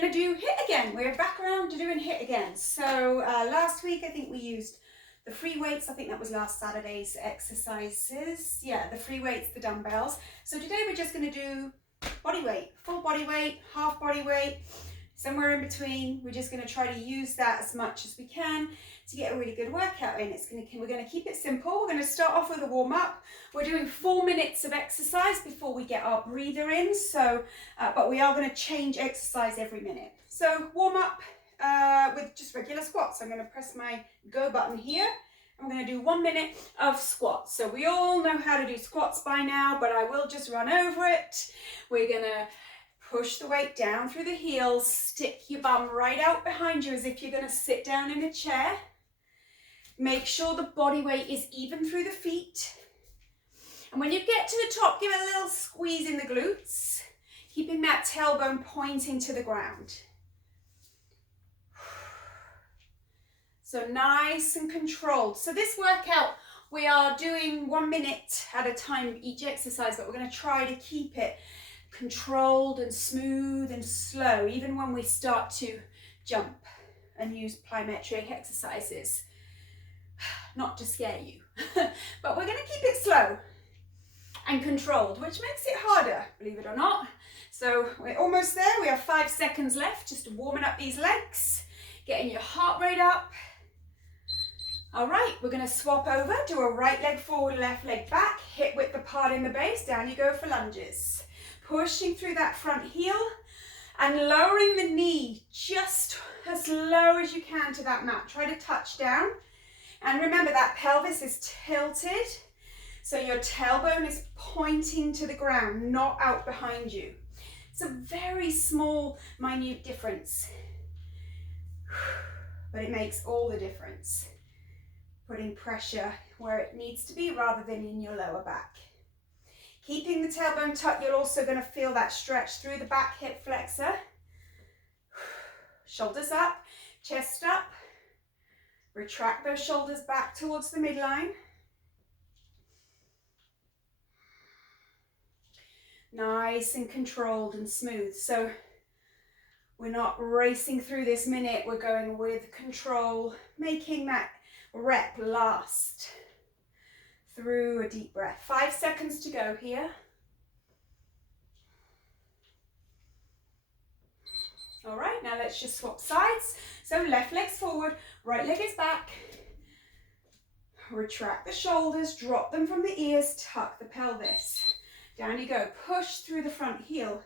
going to do HIIT again. We're back around to doing HIIT again. So last week I think we used the free weights. I think that was last Saturday's exercises. Yeah, the free weights, the dumbbells. So today we're just going to do body weight, full body weight, half body weight, somewhere in between. We're just going to try to use that as much as we can to get a really good workout in. We're going to keep it simple. We're going to start off with a warm up. We're doing 4 minutes of exercise before we get our breather in. So, but we are going to change exercise every minute. So warm up with just regular squats. I'm going to press my go button here. I'm going to do 1 minute of squats. So we all know how to do squats by now, but I will just run over it. We're going to push the weight down through the heels, stick your bum right out behind you as if you're going to sit down in a chair. Make sure the body weight is even through the feet. And when you get to the top, give it a little squeeze in the glutes, keeping that tailbone pointing to the ground. So nice and controlled. So this workout, we are doing 1 minute at a time each exercise, but we're going to try to keep it controlled and smooth and slow, even when we start to jump and use plyometric exercises. Not to scare you, but we're going to keep it slow and controlled, which makes it harder, believe it or not. So we're almost there. We have 5 seconds left, just warming up these legs, getting your heart rate up. All right, we're going to swap over, do a right leg forward, left leg back, hip width apart in the base, down you go for lunges. Pushing through that front heel and lowering the knee just as low as you can to that mat. Try to touch down. And remember that pelvis is tilted, so your tailbone is pointing to the ground, not out behind you. It's a very small, minute difference, but it makes all the difference. Putting pressure where it needs to be rather than in your lower back. Keeping the tailbone tucked, you're also going to feel that stretch through the back hip flexor. Shoulders up, chest up. Retract those shoulders back towards the midline. Nice and controlled and smooth. So we're not racing through this minute, we're going with control, making that rep last through a deep breath. 5 seconds to go here. All right, now let's just swap sides. So left leg's forward, right leg is back. Retract the shoulders, drop them from the ears, tuck the pelvis. Down you go, push through the front heel.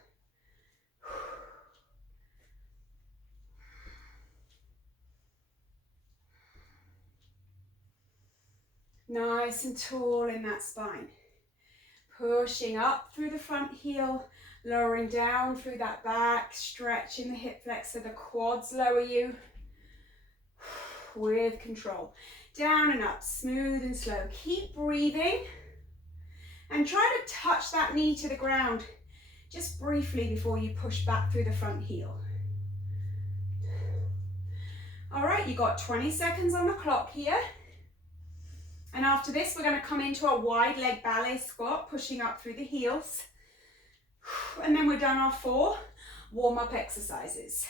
Nice and tall in that spine. Pushing up through the front heel, lowering down through that back, stretching the hip flexor, the quads lower you with control. Down and up, smooth and slow. Keep breathing and try to touch that knee to the ground just briefly before you push back through the front heel. All right, you got 20 seconds on the clock here. And after this, we're going to come into a wide leg ballet squat, pushing up through the heels. And then we're done our 4 warm-up exercises.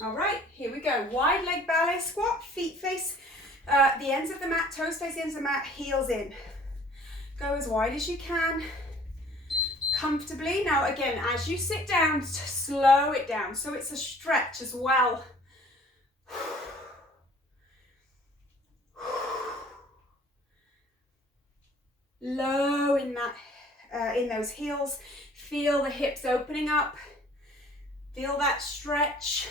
All right, here we go. Wide leg ballet squat, feet face the ends of the mat, toes face the ends of the mat, heels in. Go as wide as you can. Comfortably. Now again, as you sit down, slow it down so it's a stretch as well. Low in that, in those heels. Feel the hips opening up. Feel that stretch.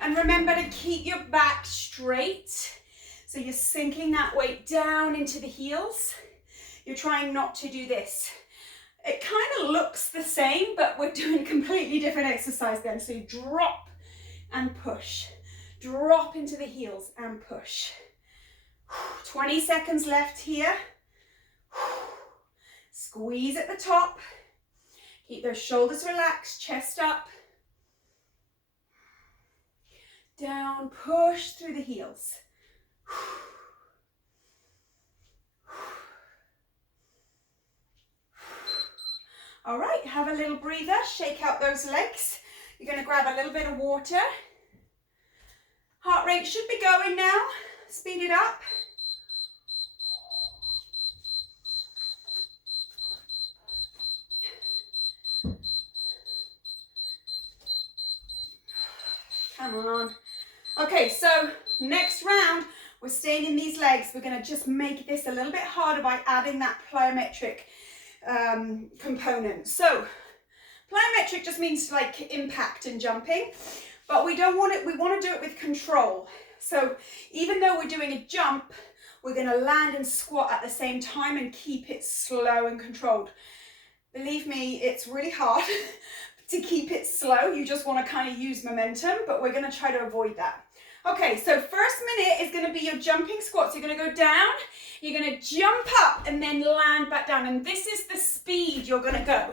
And remember to keep your back straight. So you're sinking that weight down into the heels. You're trying not to do this. It kind of looks the same, but we're doing completely different exercise then. So you drop and push. Drop into the heels and push. 20 seconds left here. Squeeze at the top. Keep those shoulders relaxed, chest up. Down, push through the heels. All right, have a little breather, shake out those legs. You're going to grab a little bit of water. Heart rate should be going now. Speed it up. Come on. Okay, so next round, we're staying in these legs. We're going to just make this a little bit harder by adding that plyometric component. So plyometric just means like impact and jumping, but we don't want it, we want to do it with control. So even though we're doing a jump, we're going to land and squat at the same time and keep it slow and controlled. Believe me, it's really hard to keep it slow. You just want to kind of use momentum, but we're going to try to avoid that. Okay, so first minute is going to be your jumping squats. You're going to go down, you're going to jump up and then land back down. And this is the speed you're going to go.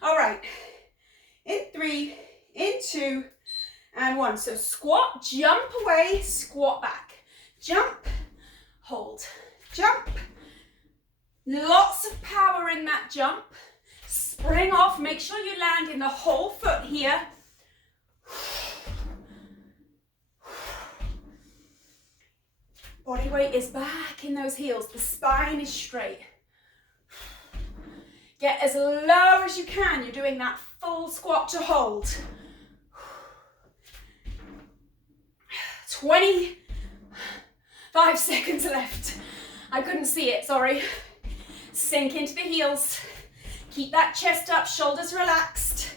All right, in 3, in 2, and 1. So squat, jump away, squat back. Jump, hold, jump. Lots of power in that jump. Spring off, make sure you land in the whole foot here. Body weight is back in those heels. The spine is straight. Get as low as you can. You're doing that full squat to hold. 25 seconds left. I couldn't see it, sorry. Sink into the heels. Keep that chest up, shoulders relaxed.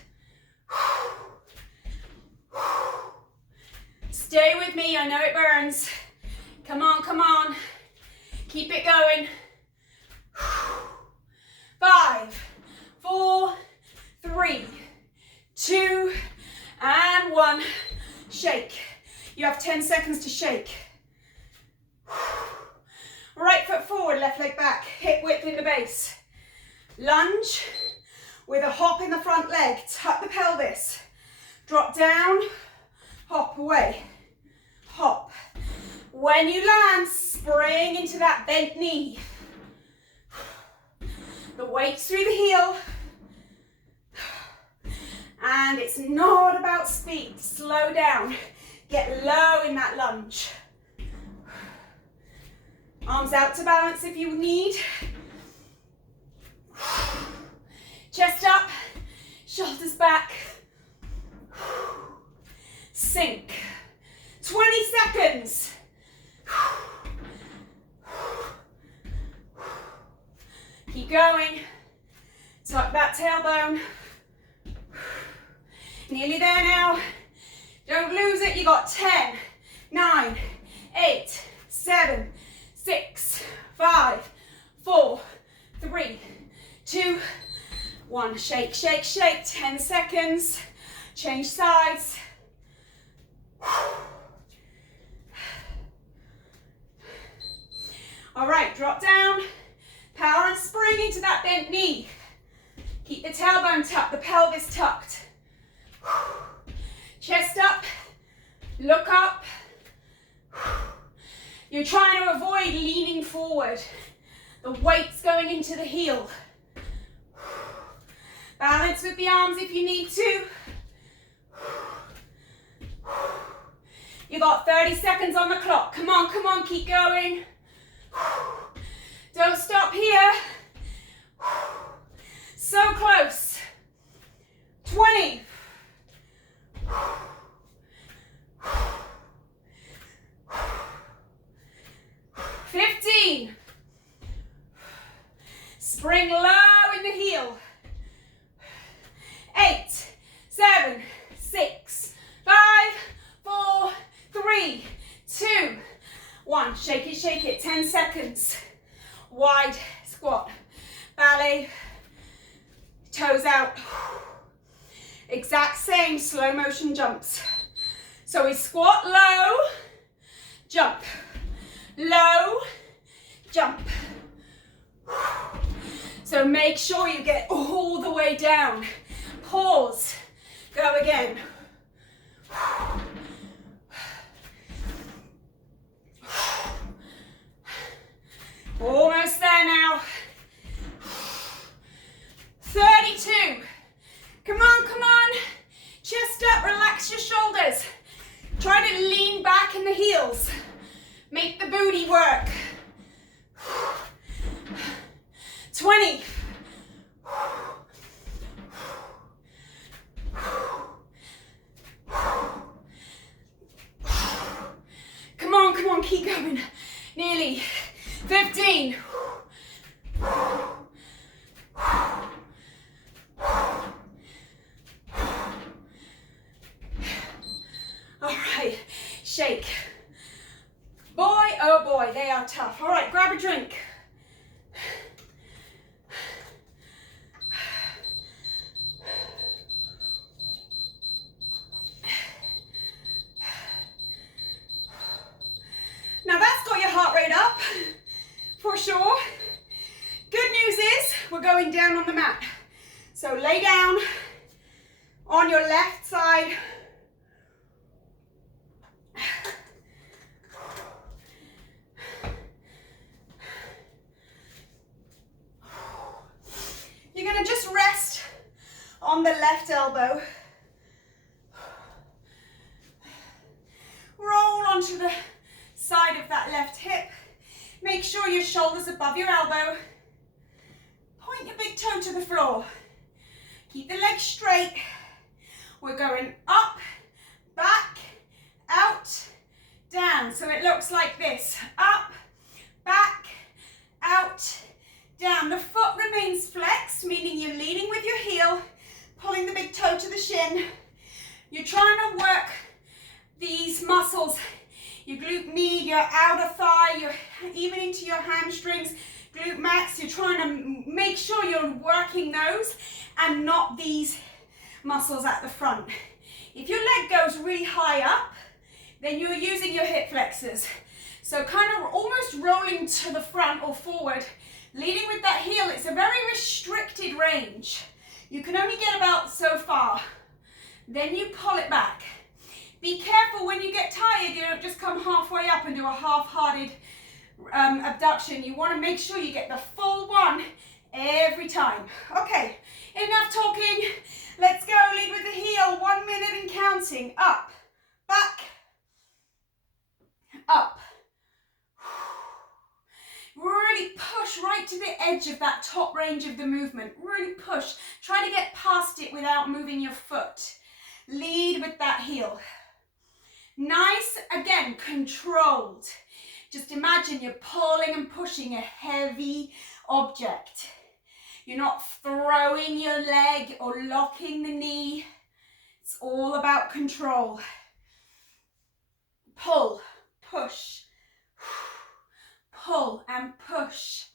Stay with me, I know it burns. Come on, come on. Keep it going. 5, 4, 3, 2, and 1. Shake. You have 10 seconds to shake. Right foot forward, left leg back, hip width in the base. Lunge with a hop in the front leg, tuck the pelvis. Drop down, hop away, hop. When you land, spring into that bent knee. The weight's through the heel. And it's not about speed. Slow down. Get low in that lunge. Arms out to balance if you need. Chest up, shoulders back. Sink. 20 seconds. Keep going. Tuck that tailbone. Nearly there now. Don't lose it. You got 10, 9, 8, 7, 6, 5, 4, 3, 2, 1. Shake, shake, shake. 10 seconds. Change sides. All right, drop down. Power and spring into that bent knee. Keep the tailbone tucked, the pelvis tucked. Chest up, look up. You're trying to avoid leaning forward. The weight's going into the heel. Balance with the arms if you need to. You got 30 seconds on the clock. Come on, come on, keep going. Don't stop here. So close. 20. 15. Spring low in the heel. 8, 7, 6, 5, 4, 3, 2, 1. Shake it. 10 seconds. Wide squat. Ballet. Toes out. Exact same slow motion jumps. So we squat low, jump. Low, jump. So make sure you get all the way down. Pause. Go again. Almost there now. 32. shoulders. Try to lean back in the heels. Make the booty work. 20. Come on, keep going. Nearly. 15. All right, shake. Boy, oh boy, they are tough. All right, grab a drink. Now that's got your heart rate up, for sure. Good news is we're going down on the mat. So lay down on your left side. You're going to just rest on the left elbow. Roll onto the side of that left hip. Make sure your shoulder's above your elbow. Point your big toe to the floor. Keep the legs straight. We're going up, back, out, down. So it looks like this. Up, back, out, down. The foot remains flexed, meaning you're leaning with your heel, pulling the big toe to the shin. You're trying to work these muscles, your glute med, your outer thigh, even into your hamstrings, glute max. You're trying to make sure you're working those and not these muscles at the front. If your leg goes really high up, then you're using your hip flexors. So kind of almost rolling to the front or forward, leading with that heel. It's a very restricted range. You can only get about so far. Then you pull it back. Be careful when you get tired, you don't just come halfway up and do a half-hearted abduction. You want to make sure you get the full one every time. Okay, enough talking. Let's go. Lead with the heel. 1 minute and counting. Up, back, up. Really push right to the edge of that top range of the movement. Really push. Try to get past it without moving your foot. Lead with that heel. Nice, again, controlled. Just imagine you're pulling and pushing a heavy object. You're not throwing your leg or locking the knee. It's all about control. Pull, push, pull and push.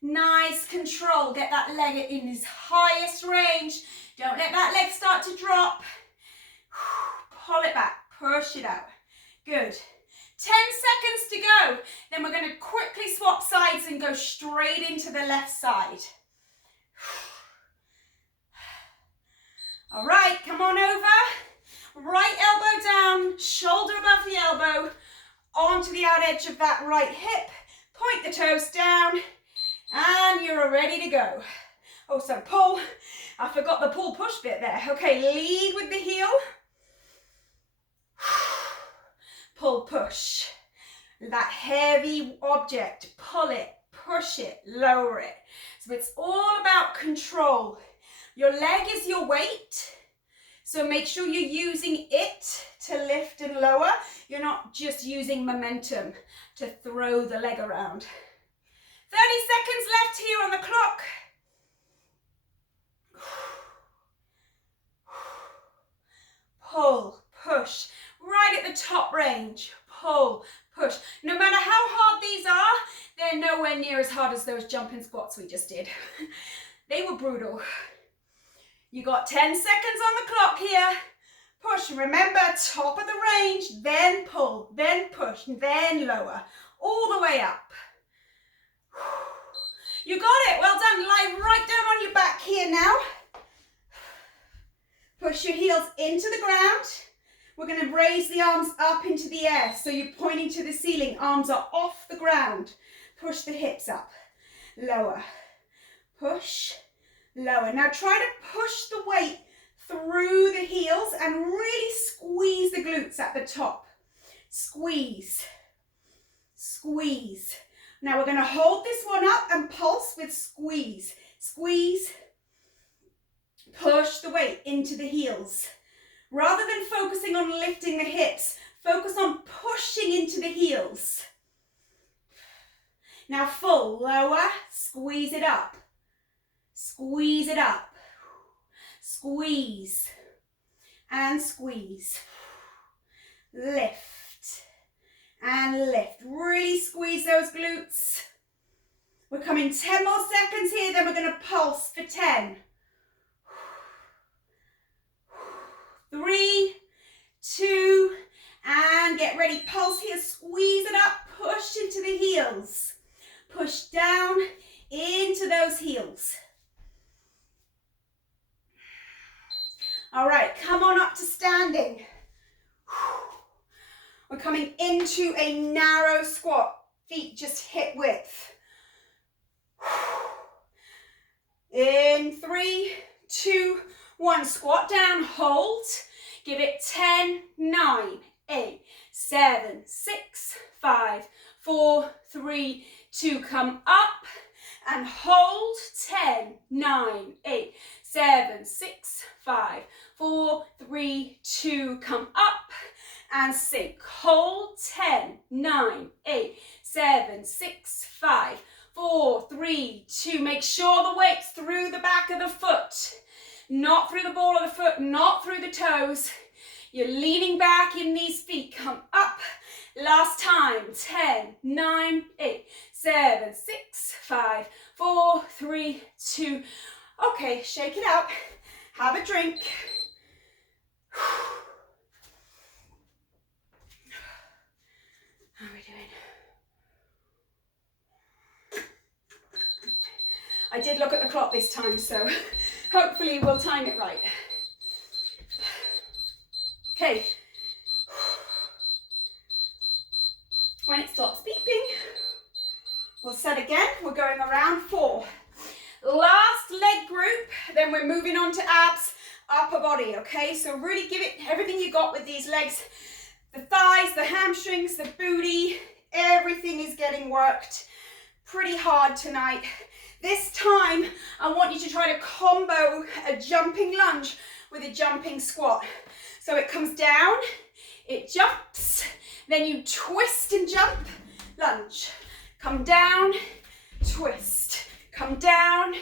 Nice control. Get that leg in its highest range. Don't let that leg start to drop. Pull it back, push it out. Good. 10 seconds to go. Then we're going to quickly swap sides and go straight into the left side. All right, come on over. Right elbow down, shoulder above the elbow, onto the out edge of that right hip. Point the toes down, and you're ready to go. Oh, so pull. I forgot the pull-push bit there. Okay, lead with the heel. Pull, push. That heavy object, pull it, push it, lower it. So it's all about control. Your leg is your weight, so make sure you're using it to lift and lower. You're not just using momentum to throw the leg around. 30 seconds left here on the clock. Pull, push, right at the top range. Pull, push. No matter how hard these are, they're nowhere near as hard as those jumping squats we just did. They were brutal. You got 10 seconds on the clock here. Push, remember, top of the range, then pull, then push, then lower, all the way up. You got it, well done. Lie right down on your back here now. Push your heels into the ground. We're going to raise the arms up into the air. So you're pointing to the ceiling. Arms are off the ground. Push the hips up. Lower. Push. Lower. Now try to push the weight through the heels and really squeeze the glutes at the top. Squeeze, squeeze. Now we're going to hold this one up and pulse with squeeze. Squeeze, push the weight into the heels. Rather than focusing on lifting the hips, focus on pushing into the heels. Now full, lower, squeeze it up. Squeeze it up. Squeeze and squeeze. Lift and lift. Really squeeze those glutes. We're coming 10 more seconds here, then we're going to pulse for 10. 3, 2, and get ready. Pulse here, squeeze it up, push into the heels. Push down into those heels. All right, come on up to standing. We're coming into a narrow squat, feet just hip width. In 3, 2, 1, squat down, hold. Give it 10, 9, 8, 7, 6, 5, 4, 3, 2, come up and hold. 10, 9, 8, 7, 6, 5, 4, 3, 2, come up and sink. Hold. 10, 9, 8, 7, 6, 5, 4, 3, 2. Make sure the weight's through the back of the foot, not through the ball of the foot, not through the toes. You're leaning back in these feet. Come up. Last time. 10, 9, 8, 7, 6, 5, 4, 3, 2. Okay, shake it out. Have a drink. How are we doing? I did look at the clock this time, so hopefully we'll time it right. Okay. When it stops beeping, we'll set again. We're going around 4. Last leg group, then we're moving on to abs, upper body, okay? So really give it everything you got with these legs. The thighs, the hamstrings, the booty, everything is getting worked pretty hard tonight. This time, I want you to try to combo a jumping lunge with a jumping squat. So it comes down, it jumps, then you twist and jump, lunge. Come down, twist. Come down,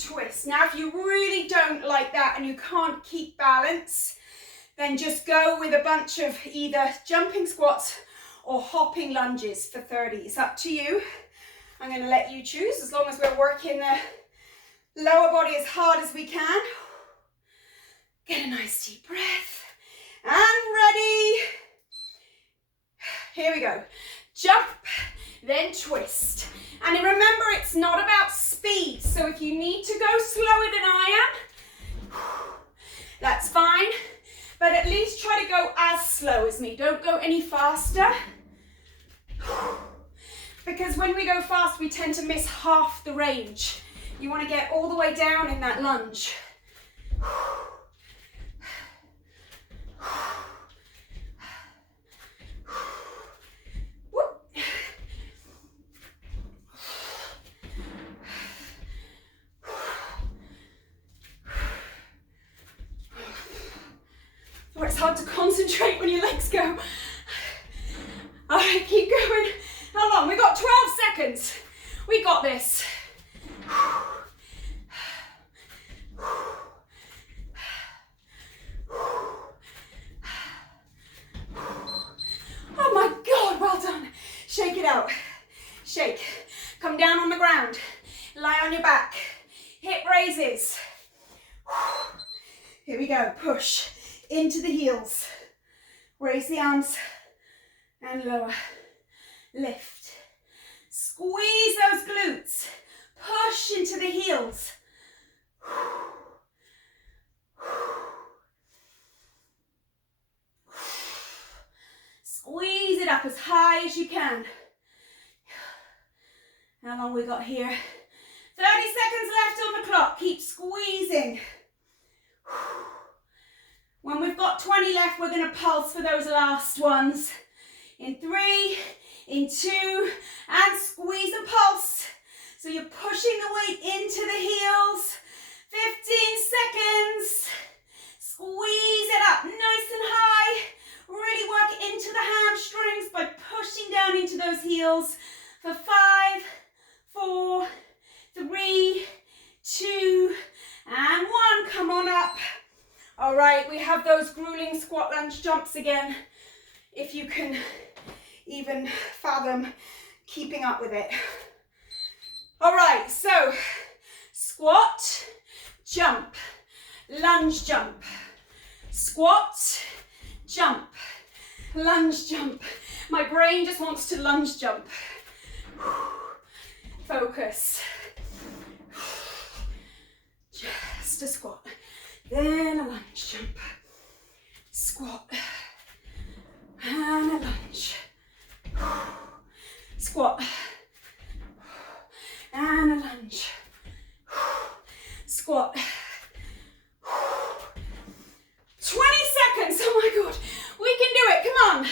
twist. Now, if you really don't like that and you can't keep balance, then just go with a bunch of either jumping squats or hopping lunges for 30. It's up to you. I'm going to let you choose, as long as we're working the lower body as hard as we can. Get a nice deep breath. And ready. Here we go. Jump, then twist. And remember, it's not about speed. So if you need to go slower than I am, that's fine. But at least try to go as slow as me. Don't go any faster. Because when we go fast, we tend to miss half the range. You want to get all the way down in that lunge. Oh, it's hard to concentrate when your legs go. All right, keep going. How long? We've got 12 seconds. We got this. Oh my God, well done. Shake it out. Shake. Come down on the ground. Lie on your back. Hip raises. Here we go. Push into the heels. Raise the arms and lower. Lift. Squeeze those glutes. Push into the heels. Squeeze it up as high as you can. How long we got here? 30 seconds left on the clock. Keep squeezing. When we've got 20 left, we're going to pulse for those last ones. In 3, in 2, and squeeze and pulse. So you're pushing the weight into the heels. 15 seconds. Squeeze it up nice and high. Really work into the hamstrings by pushing down into those heels. For 5, 4, 3, 2, and 1. Come on up. All right, we have those grueling squat lunge jumps again. If you can even fathom keeping up with it. All right, so squat, jump, lunge jump, squat, jump, lunge jump. My brain just wants to lunge jump. Focus. Just a squat, then a lunge jump, squat, and a lunge, squat, and a lunge, squat. 20 seconds, oh my God, we can do it, come on.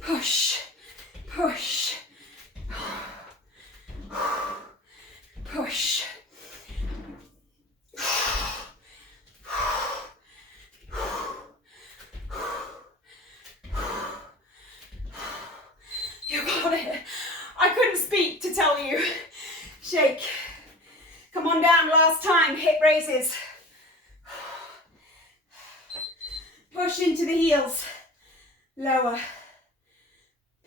Push, push, push. You got it. I couldn't speak to tell you. Shake. Come on down, last time, hip raises. Push into the heels. Lower.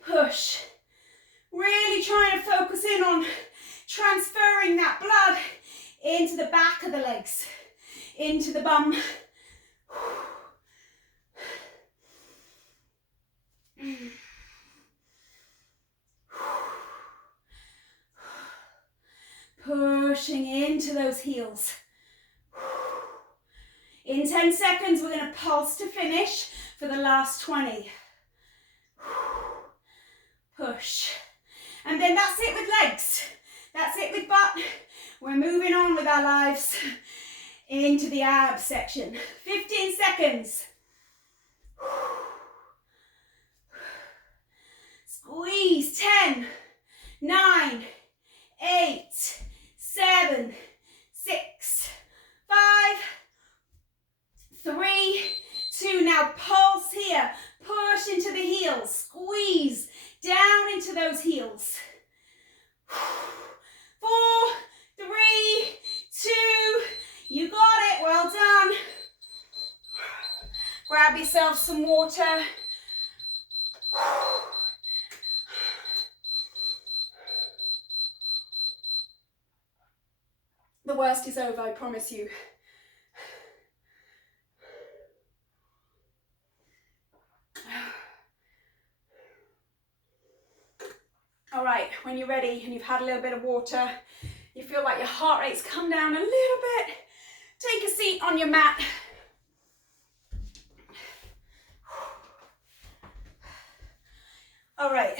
Push. Really trying to focus in on transferring that blood into the back of the legs, into the bum. Pushing into those heels. In 10 seconds, we're going to pulse to finish for the last 20. Push. And then that's it with legs. That's it with butt. We're moving on with our lives into the abs section. 15 seconds. Squeeze. 10, 9, 8, 7, 6, 5, 3, 2. Now pulse here. Push into the heels. Squeeze down into those heels. 4, 3, 2. You got it. Well done. Grab yourself some water. The worst is over, I promise you. All right, when you're ready and you've had a little bit of water, you feel like your heart rate's come down a little bit, take a seat on your mat. All right,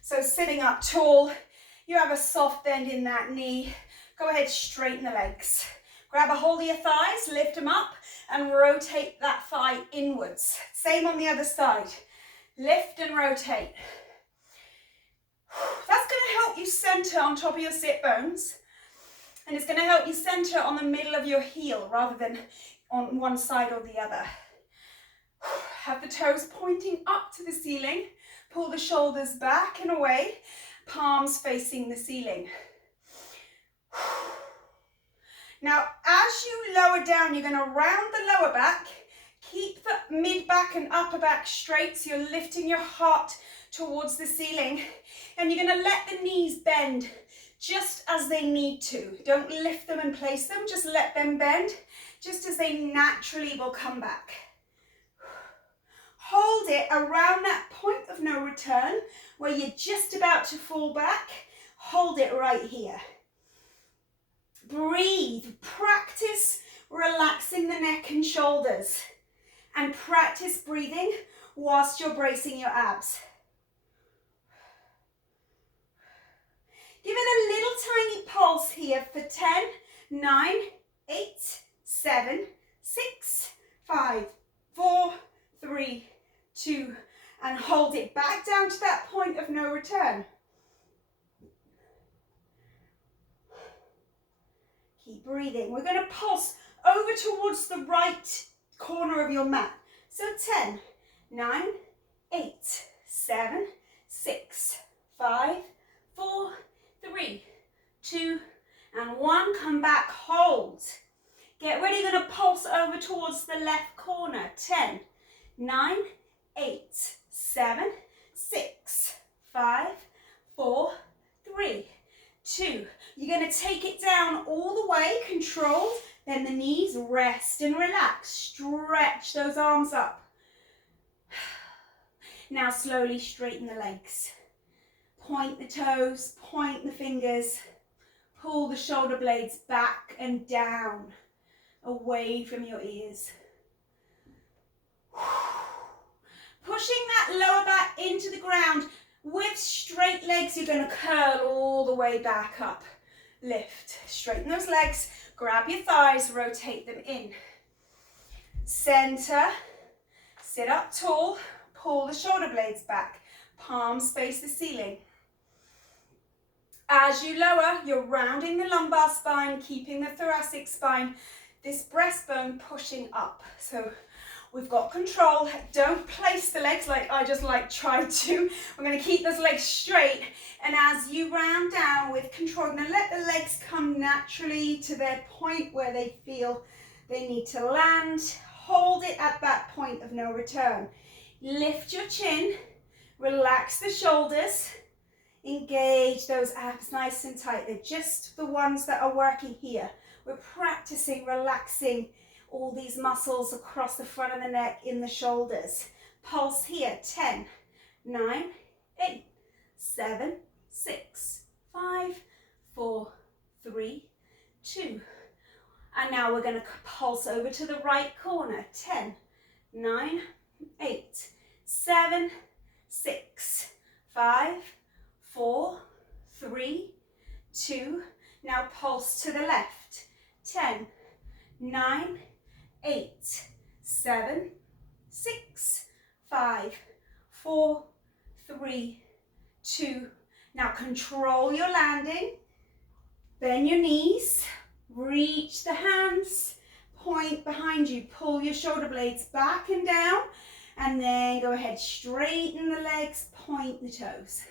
so sitting up tall, you have a soft bend in that knee. Go ahead, straighten the legs. Grab a hold of your thighs, lift them up, and rotate that thigh inwards. Same on the other side. Lift and rotate. That's going to help you center on top of your sit bones. And it's going to help you center on the middle of your heel rather than on one side or the other. Have the toes pointing up to the ceiling. Pull the shoulders back and away. Palms facing the ceiling. Now, as you lower down, you're going to round the lower back. Keep the mid back and upper back straight, so you're lifting your heart towards the ceiling. And you're going to let the knees bend just as they need to. Don't lift them and place them, just let them bend, just as they naturally will come back. Hold it around that point of no return, where you're just about to fall back. Hold it right here. Breathe, practice relaxing the neck and shoulders, and practice breathing whilst you're bracing your abs. Give it a little tiny pulse here for 10, 9, 8, 7, 6, 5, 4, 3, 2, and hold it back down to that point of no return. Keep breathing. We're going to pulse over towards the right corner of your mat. So 10, 9, 8, 7, 6, 5, 4, 3, 2, and 1. Come back, hold. Get ready, you're going to pulse over towards the left corner. 10, 9, 8, 7, 6, 5, 4, 3, 2. You're going to take it down all the way, controlled. Then the knees, rest and relax. Stretch those arms up. Now slowly straighten the legs. Point the toes, point the fingers. Pull the shoulder blades back and down, away from your ears. Pushing that lower back into the ground. With straight legs, you're going to curl all the way back up. Lift, straighten those legs, grab your thighs, rotate them in. Center, sit up tall, pull the shoulder blades back, palms face the ceiling. As you lower, you're rounding the lumbar spine, keeping the thoracic spine, this breastbone pushing up. So we've got control. Don't place the legs like I just tried to. We're going to keep those legs straight. And as you round down with control, you're going to let the legs come naturally to their point where they feel they need to land. Hold it at that point of no return. Lift your chin. Relax the shoulders. Engage those abs nice and tight. They're just the ones that are working here. We're practicing relaxing all these muscles across the front of the neck, in the shoulders. Pulse here, 10, 9, 8, 7, 6, 5, 4, 3, 2. And now we're going to pulse over to the right corner, 10, 9, 8, 7, 6, 5, 4, 3, 2. Now pulse to the left, 10, 9, 8, 7, 6, 5, 4, 3, 2. Now control your landing. Bend your knees, reach the hands, point behind you, pull your shoulder blades back and down, and then go ahead, straighten the legs, point the toes.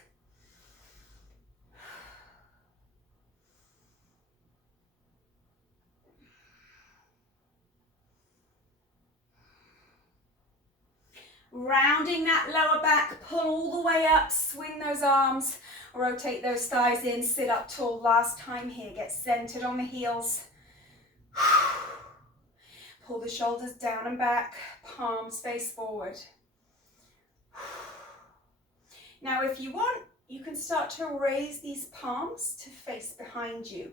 Rounding that lower back, pull all the way up, swing those arms, rotate those thighs in, sit up tall. Last time here, get centered on the heels. Pull the shoulders down and back, palms face forward. Now if you want, you can start to raise these palms to face behind you.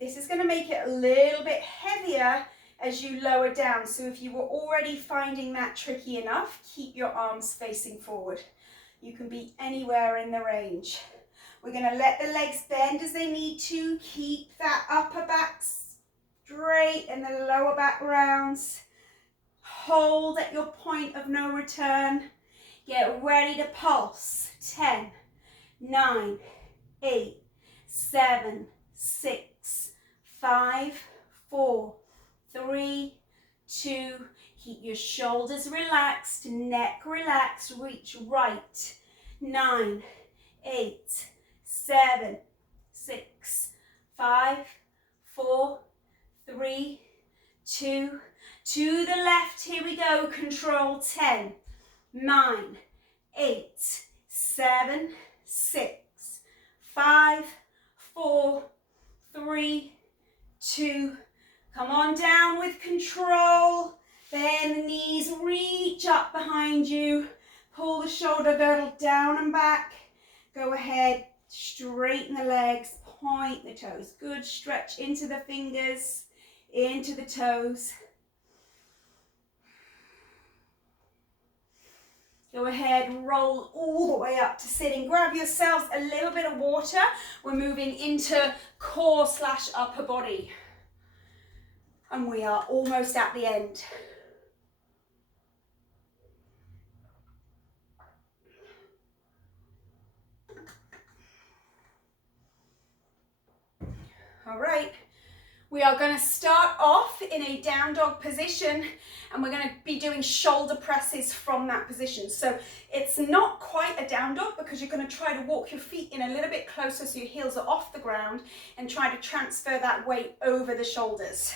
This is going to make it a little bit heavier as you lower down. So if you were already finding that tricky enough, keep your arms facing forward. You can be anywhere in the range. We're going to let the legs bend as they need to. Keep that upper back straight and the lower back rounds. Hold at your point of no return. Get ready to pulse. 10, 9, 8, 7, 6, 5, 4, 3, 2, keep your shoulders relaxed, neck relaxed, reach right. 9, 8, 7, 6, 5, 4, 3, 2, to the left, here we go, control. 10, 9, 8, 7, 6, 5, 4, 3, 2, come on down with control. Then the knees reach up behind you. Pull the shoulder girdle down and back. Go ahead, straighten the legs, point the toes. Good stretch into the fingers, into the toes. Go ahead, roll all the way up to sitting. Grab yourselves a little bit of water. We're moving into core / upper body. And we are almost at the end. All right, we are going to start off in a down dog position, and we're going to be doing shoulder presses from that position. So it's not quite a down dog because you're going to try to walk your feet in a little bit closer so your heels are off the ground and try to transfer that weight over the shoulders.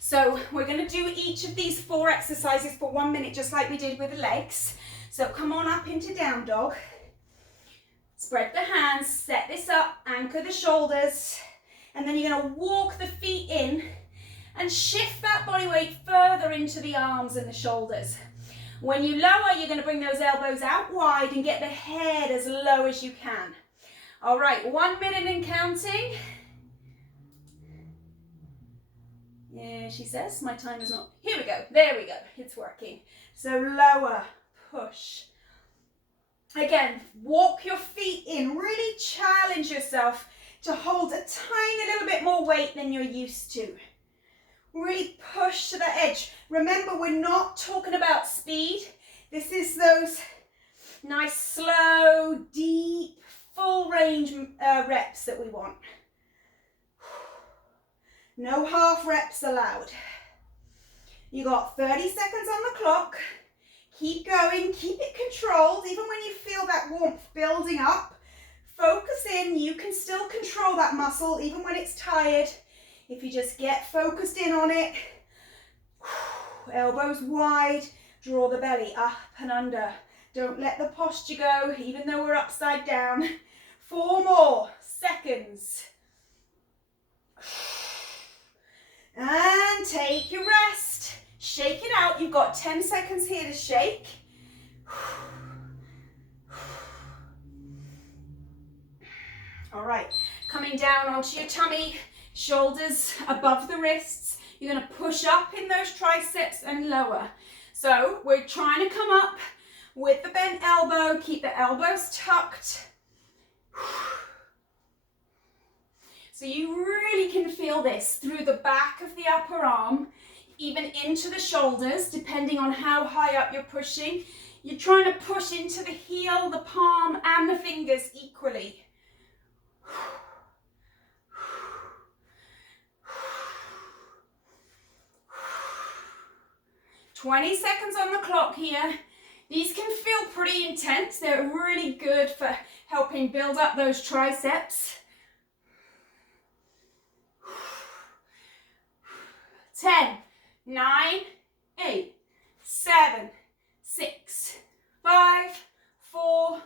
So we're going to do each of these 4 exercises for 1 minute, just like we did with the legs. So come on up into down dog. Spread the hands, set this up, anchor the shoulders, and then you're going to walk the feet in and shift that body weight further into the arms and the shoulders. When you lower, you're going to bring those elbows out wide and get the head as low as you can. All right, 1 minute and counting. Yeah, she says, my time is not. Here we go. There we go. It's working. So lower, push. Again, walk your feet in. Really challenge yourself to hold a tiny little bit more weight than you're used to. Really push to the edge. Remember, we're not talking about speed. This is those nice, slow, deep, full range reps that we want. No half reps allowed. You got 30 seconds on the clock. Keep going, keep it controlled. Even when you feel that warmth building up, focus in. You can still control that muscle even when it's tired. If you just get focused in on it. Elbows wide, draw the belly up and under. Don't let the posture go, even though we're upside down. 4 more seconds. And take your rest. Shake it out. You've got 10 seconds here to shake. All right, coming down onto your tummy, shoulders above the wrists. You're going to push up in those triceps and lower. So we're trying to come up with the bent elbow. Keep the elbows tucked. So you really can feel this through the back of the upper arm, even into the shoulders, depending on how high up you're pushing. You're trying to push into the heel, the palm, and the fingers equally. 20 seconds on the clock here. These can feel pretty intense. They're really good for helping build up those triceps. 10, 9, 8, 7, 6, 5, 4,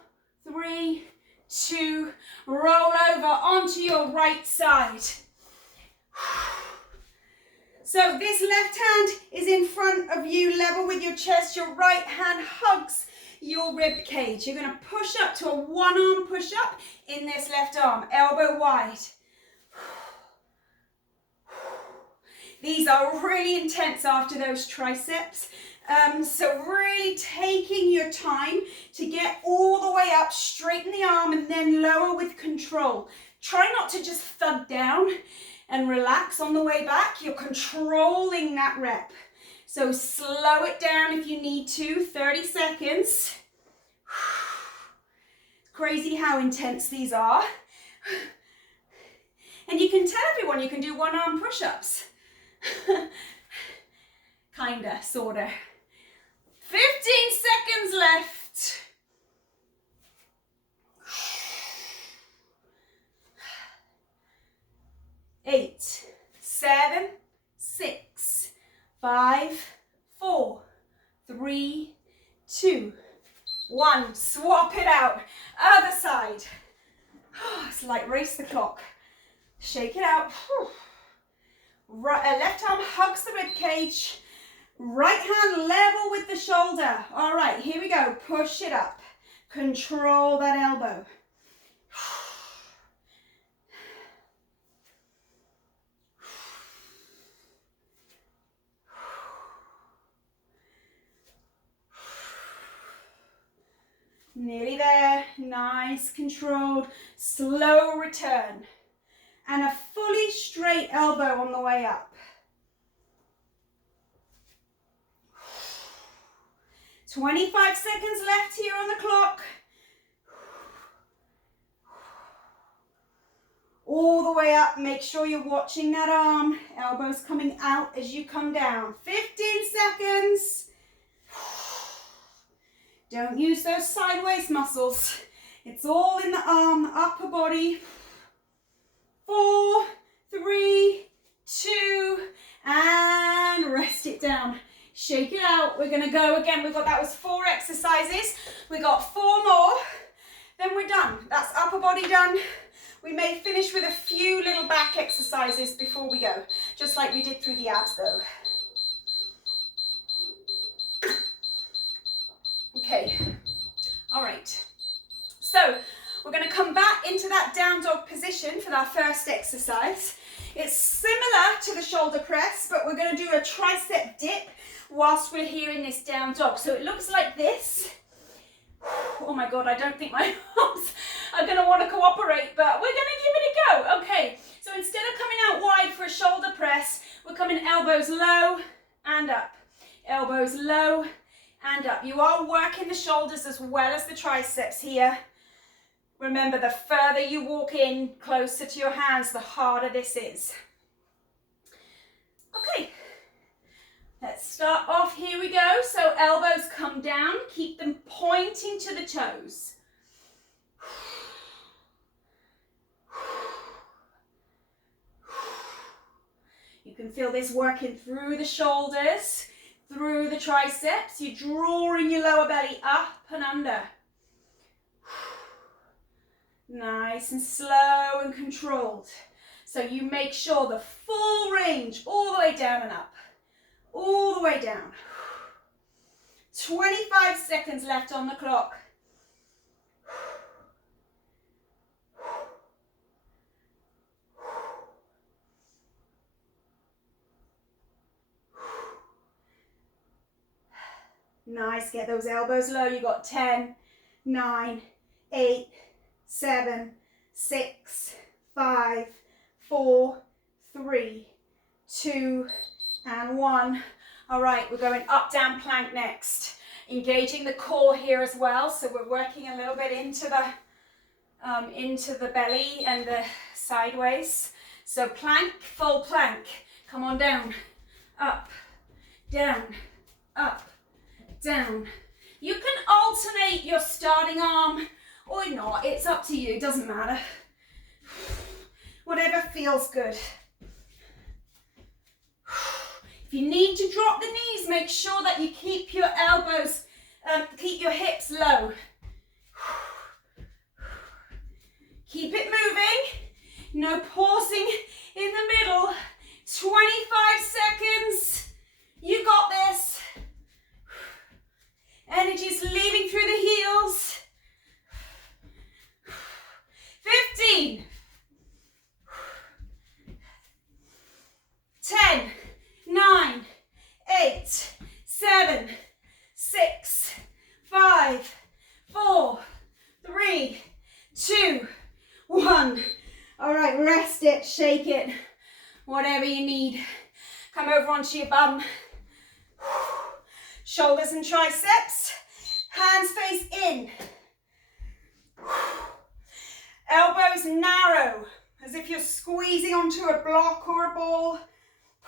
3, 2, roll over onto your right side. So this left hand is in front of you, level with your chest. Your right hand hugs your rib cage. You're going to push up to a 1-arm push-up in this left arm, elbow wide. These are really intense after those triceps. So really taking your time to get all the way up, straighten the arm and then lower with control. Try not to just thud down and relax on the way back. You're controlling that rep. So slow it down if you need to, 30 seconds. Crazy how intense these are. And you can tell everyone you can do 1-arm push-ups. Kinda, sorta. 15 seconds left. 8, 7, 6, 5, 4, 3, 2, 1. Swap it out. Other side. It's like race the clock. Shake it out. Right, left arm hugs the rib cage. Right hand level with the shoulder. All right, here we go. Push it up. Control that elbow. Nearly there. Nice, controlled, slow return. And a fully straight elbow on the way up. 25 seconds left here on the clock. All the way up, make sure you're watching that arm, elbows coming out as you come down. 15 seconds. Don't use those side waist muscles. It's all in the arm, the upper body. 4, 3, 2, and rest it down. Shake it out. We're gonna go again. That was 4 exercises. We got 4 more, then we're done. That's upper body done. We may finish with a few little back exercises before we go, just like we did through the abs though. Okay, all right. So we're going to come back into that down dog position for our first exercise. It's similar to the shoulder press, but we're going to do a tricep dip whilst we're here in this down dog. So it looks like this. Oh my God, I don't think my arms are going to want to cooperate, but we're going to give it a go. Okay, so instead of coming out wide for a shoulder press, we're coming elbows low and up. Elbows low and up. You are working the shoulders as well as the triceps here. Remember, the further you walk in closer to your hands, the harder this is. Okay. Let's start off, here we go. So elbows come down, keep them pointing to the toes. You can feel this working through the shoulders, through the triceps. You're drawing your lower belly up and under. Nice and slow and controlled. So you make sure the full range all the way down and up. All the way down. 25 seconds left on the clock. Nice, get those elbows low. You got 10, 9, 8, 7, 6, 5, 4, 3, 2, and 1. All right, we're going up, down plank next. Engaging the core here as well. So we're working a little bit into the belly and the sideways. So plank, full plank. Come on down, up, down, up, down. You can alternate your starting arm or not. It's up to you, doesn't matter. Whatever feels good. If you need to drop the knees, make sure that you keep your elbows, keep your hips low. Keep it moving. No pausing in the middle. 25 seconds. You got this. Energy's leaving through the heels. 15. 10. 9, 8, 7, 6, 5, 4, 3, 2, 1. All right, rest it, shake it, whatever you need. Come over onto your bum. Shoulders and triceps, hands face in. Elbows narrow, as if you're squeezing onto a block or a ball.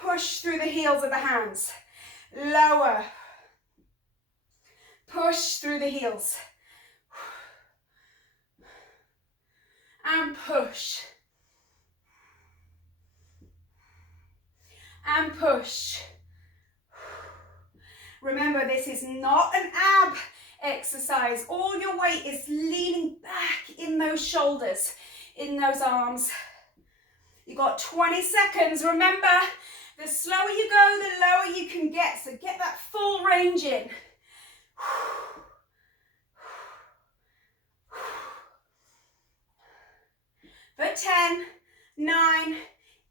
Push through the heels of the hands. Lower. Push through the heels. And push. And push. Remember, this is not an ab exercise. All your weight is leaning back in those shoulders, in those arms. You got 20 seconds. Remember, the slower you go, the lower you can get. So get that full range in. For 10, 9,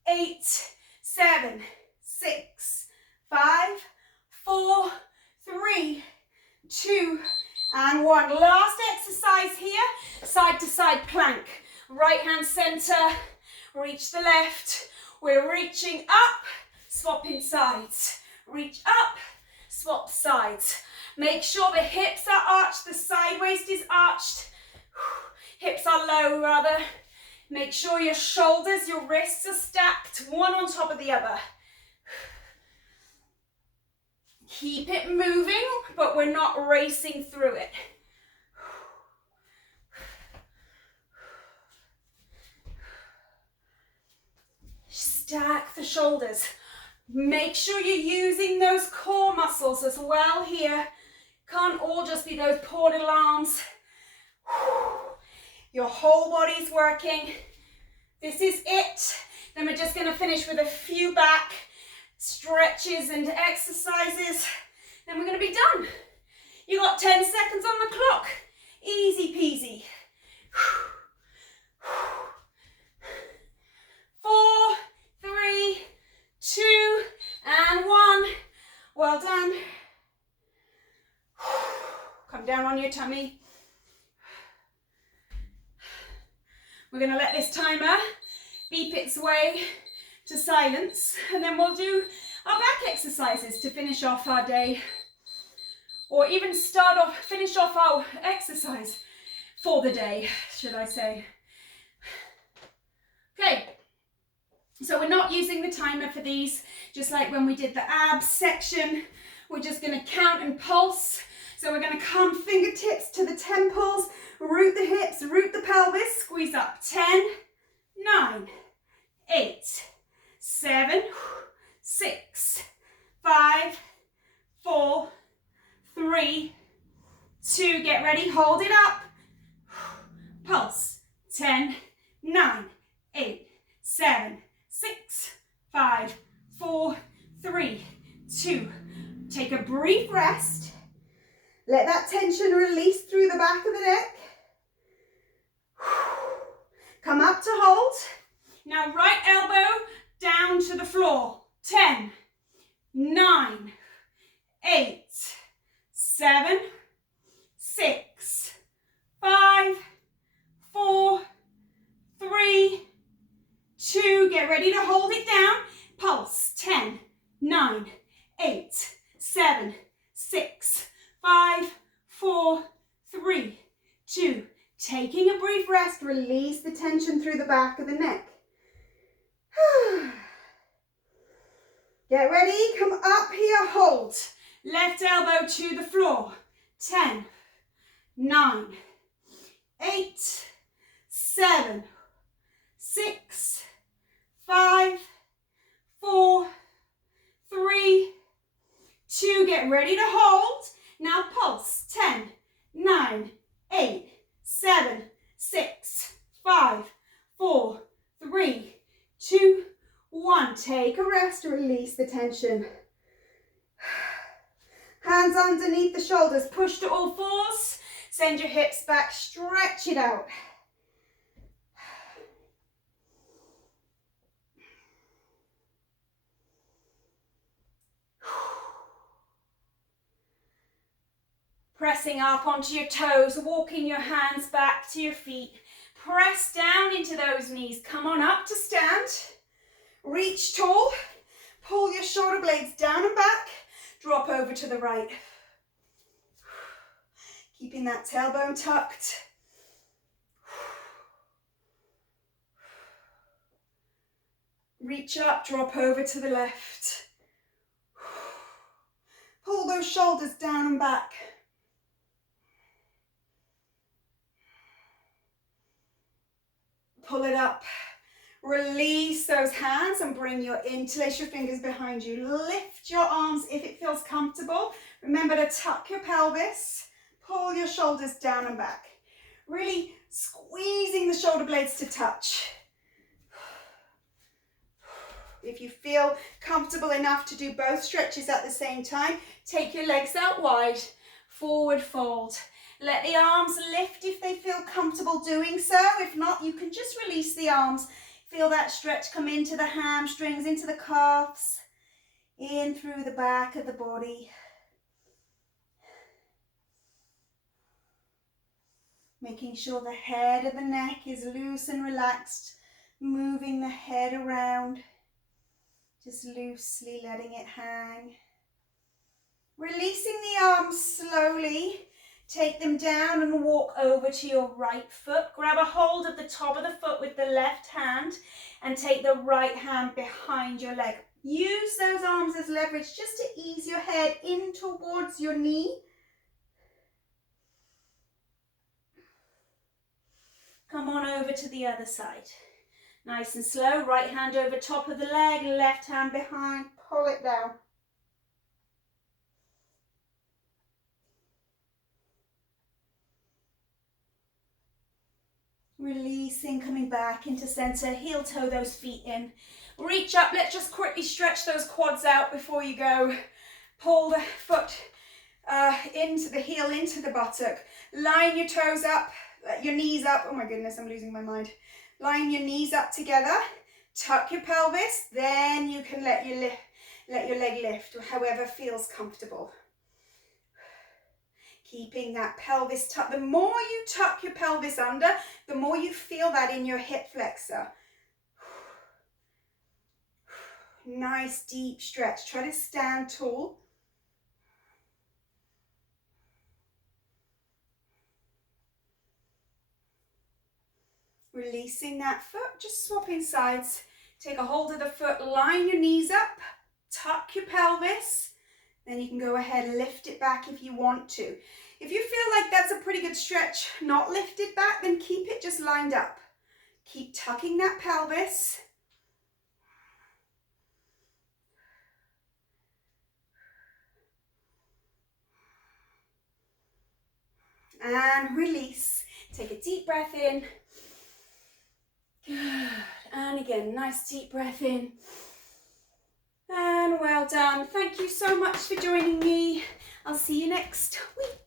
8, 7, 6, 5, 4, 3, 2, and 1. Last exercise here, side to side plank. Right hand center, reach the left. We're reaching up, swapping sides. Reach up, swap sides. Make sure the hips are arched, the side waist is arched. Hips are low rather. Make sure your shoulders, your wrists are stacked, one on top of the other. Keep it moving, but we're not racing through it. Stack the shoulders. Make sure you're using those core muscles as well here. Can't all just be those poor little arms. Your whole body's working. This is it. Then we're just going to finish with a few back stretches and exercises. Then we're going to be done. You got 10 seconds on the clock. Easy peasy. 4, 3, 2, and 1. Well done. Come down on your tummy. We're going to let this timer beep its way to silence, and then we'll do our back exercises to finish off our day, or even finish off our exercise for the day, should I say. Okay, so we're not using the timer for these, just like when we did the abs section. We're just going to count and pulse. So we're going to come fingertips to the temples, root the hips, root the pelvis, squeeze up. 10, 9, 8, 7, 6, 5, 4, 3, 2, get ready, hold it up. Pulse. 10, 9, 8, 7, 6, 5, 4, 3, 2. Take a brief rest. Let that tension release through the back of the neck. Come up to hold. Now right elbow down to the floor. 10, 9, 8, 7, 6, 5, 4, 3, 2. Get ready to hold it down. Pulse. 10, 9, 8, 7, 6, 5, 4, 3, 2. Taking a brief rest, release the tension through the back of the neck. Get ready, come up here, hold. Left elbow to the floor. 10, 9, 8, 7, 6, 5, 4, 3, 2. Get ready to hold. Now pulse. 10, 9, 8, 7, 6, 5, 4, 3, 2, 1. Take a rest, release the tension. Hands underneath the shoulders, push to all fours. Send your hips back, stretch it out. Pressing up onto your toes, walking your hands back to your feet. Press down into those knees. Come on up to stand. Reach tall. Pull your shoulder blades down and back. Drop over to the right. Keeping that tailbone tucked. Reach up, drop over to the left. Pull those shoulders down and back. Pull it up. Release those hands and bring your interlace your fingers behind you. Lift your arms if it feels comfortable. Remember to tuck your pelvis. Pull your shoulders down and back. Really squeezing the shoulder blades to touch. If you feel comfortable enough to do both stretches at the same time, take your legs out wide, forward fold. Let the arms lift if they feel comfortable doing so. If not, you can just release the arms. Feel that stretch come into the hamstrings, into the calves, in through the back of the body. Making sure the head of the neck is loose and relaxed, moving the head around, just loosely letting it hang. Releasing the arms slowly. Take them down and walk over to your right foot. Grab a hold of the top of the foot with the left hand and take the right hand behind your leg. Use those arms as leverage just to ease your head in towards your knee. Come on over to the other side. Nice and slow. Right hand over top of the leg, left hand behind. Pull it down. Releasing, coming back into center. Heel toe those feet in. Reach up. Let's just quickly stretch those quads out before you go. Pull the foot into the heel, into the buttock. Line your toes up, your knees up. Oh my goodness, I'm losing my mind. Line your knees up together. Tuck your pelvis. Then you can let your leg lift, however feels comfortable. Keeping that pelvis tucked. The more you tuck your pelvis under, the more you feel that in your hip flexor. Nice deep stretch. Try to stand tall. Releasing that foot, just swapping sides. Take a hold of the foot, line your knees up, tuck your pelvis. Then you can go ahead and lift it back if you want to. If you feel like that's a pretty good stretch, not lifted back, then keep it just lined up. Keep tucking that pelvis. And release. Take a deep breath in. Good. And again, nice deep breath in. And well done. Thank you so much for joining me. I'll see you next week.